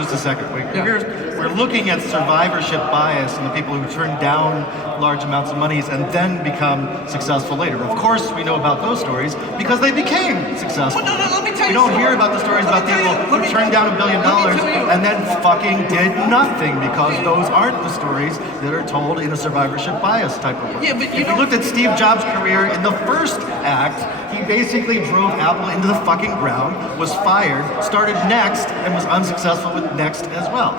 just a second. We're looking at survivorship bias and the people who turn down large amounts of monies and then become successful later. Of course, we know about those stories because they became successful. Well, no, let me tell we you don't hear about the stories about people who turned down $1 billion and then fucking did nothing, because those aren't the stories that are told in a survivorship bias type of way. Yeah, but if you looked at Steve Jobs' career in the first act, he basically drove Apple into the fucking ground, was fired, started Next, and was unsuccessful with Next as well.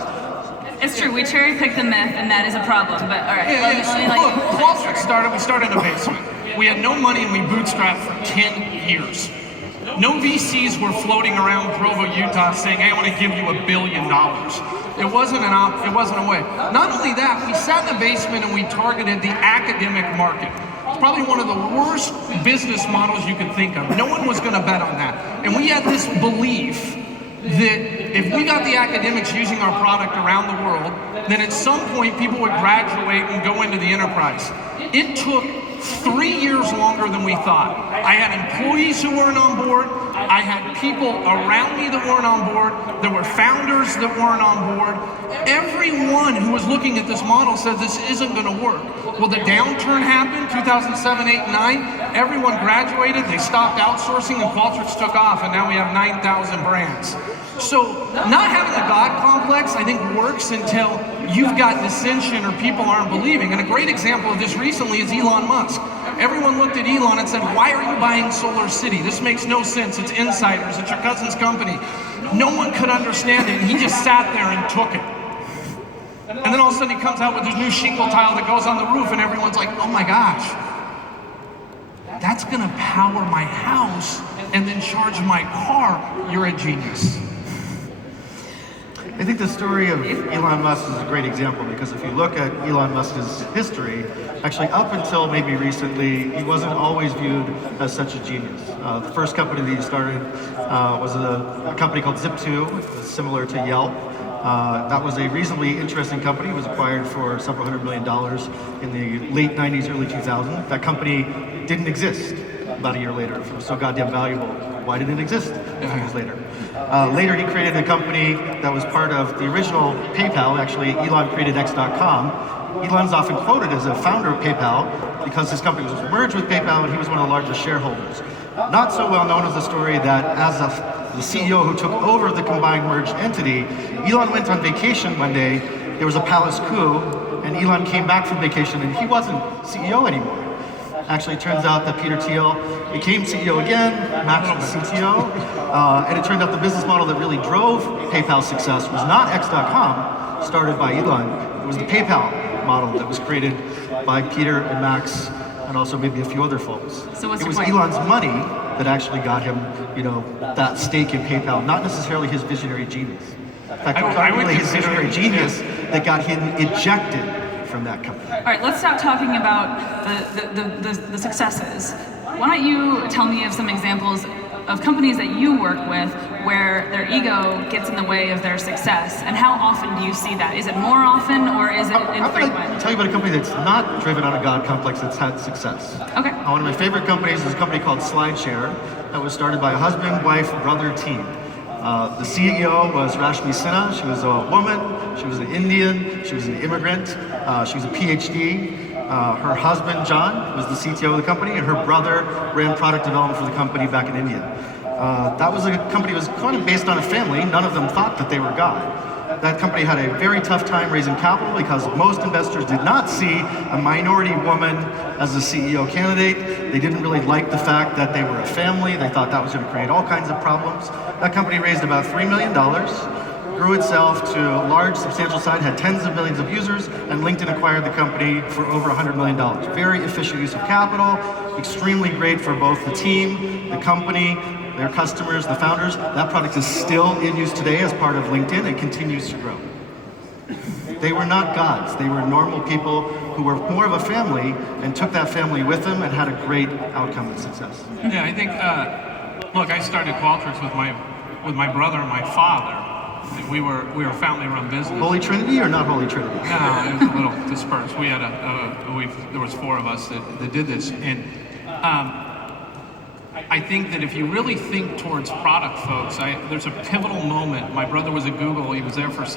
It's true, we cherry pick the myth, and that is a problem, but all right. Look, Qualtrics we started in a basement. We had no money and we bootstrapped for 10 years. No VCs were floating around Provo, Utah saying, hey, I want to give you $1 billion. It wasn't a way. Not only that, we sat in the basement and we targeted the academic market. It's probably one of the worst business models you could think of. No one was going to bet on that. And we had this belief that if we got the academics using our product around the world, then at some point people would graduate and go into the enterprise. It took 3 years longer than we thought. I had employees who weren't on board. I had people around me that weren't on board. There were founders that weren't on board. Everyone who was looking at this model said this isn't going to work. Well, the downturn happened, 2007, 8, 9. Everyone graduated, they stopped outsourcing, and Qualtrics took off, and now we have 9,000 brands. So not having a God complex, I think, works until you've got dissension or people aren't believing. And a great example of this recently is Elon Musk. Everyone looked at Elon and said, why are you buying Solar City? This makes no sense. It's insiders. It's your cousin's company. No one could understand it, and he just sat there and took it. And then all of a sudden he comes out with this new shingle tile that goes on the roof, and everyone's like, oh my gosh, that's gonna power my house and then charge my car. You're a genius. I think the story of Elon Musk is a great example, because if you look at Elon Musk's history, actually up until maybe recently, he wasn't always viewed as such a genius. The first company that he started was a company called Zip2, similar to Yelp. That was a reasonably interesting company. It was acquired for several $100 million in the late 90s, early 2000s. That company didn't exist about a year later. If it was so goddamn valuable, why didn't it exist a few years later? Later, he created a company that was part of the original PayPal. Actually, Elon created X.com. Elon's often quoted as a founder of PayPal because his company was merged with PayPal and he was one of the largest shareholders. Not so well known is the story that as the CEO who took over the combined merged entity, Elon went on vacation one day, there was a palace coup, and Elon came back from vacation and he wasn't CEO anymore. Actually, it turns out that Peter Thiel became CEO again, Max was CTO, and it turned out the business model that really drove PayPal's success was not X.com, started by Elon. It was the PayPal model that was created by Peter and Max, and also maybe a few other folks. So what's it your was point? Elon's money that actually got him, that stake in PayPal, not necessarily his visionary genius. In fact, it was really his visionary genius that got him ejected from that company. All right, let's stop talking about the successes. Why don't you tell me of some examples of companies that you work with where their ego gets in the way of their success, and how often do you see that? Is it more often, or is it infrequent? I'm going to tell you about a company that's not driven on a God complex that's had success. Okay. One of my favorite companies is a company called SlideShare that was started by a husband, wife, brother team. The CEO was Rashmi Sinha. She was a woman, she was an Indian, she was an immigrant, she was a PhD. Her husband, John, was the CTO of the company, and her brother ran product development for the company back in India. That was a company that was kind of based on a family. None of them thought that they were God. That company had a very tough time raising capital because most investors did not see a minority woman as a CEO candidate. They didn't really like the fact that they were a family. They thought that was going to create all kinds of problems. That company raised about $3 million, grew itself to a large, substantial size, had tens of millions of users, and LinkedIn acquired the company for over $100 million. Very efficient use of capital, extremely great for both the team, the company, their customers, the founders. That product is still in use today as part of LinkedIn and continues to grow. They were not gods. They were normal people who were more of a family and took that family with them and had a great outcome and success. Yeah, I think, look, I started Qualtrics with my brother and my father. We were a family-run business. Holy Trinity or not Holy Trinity? No, it was a little dispersed. We had there was 4 of us that did this, and I think that if you really think towards product, folks, there's a pivotal moment. My brother was at Google. He was there for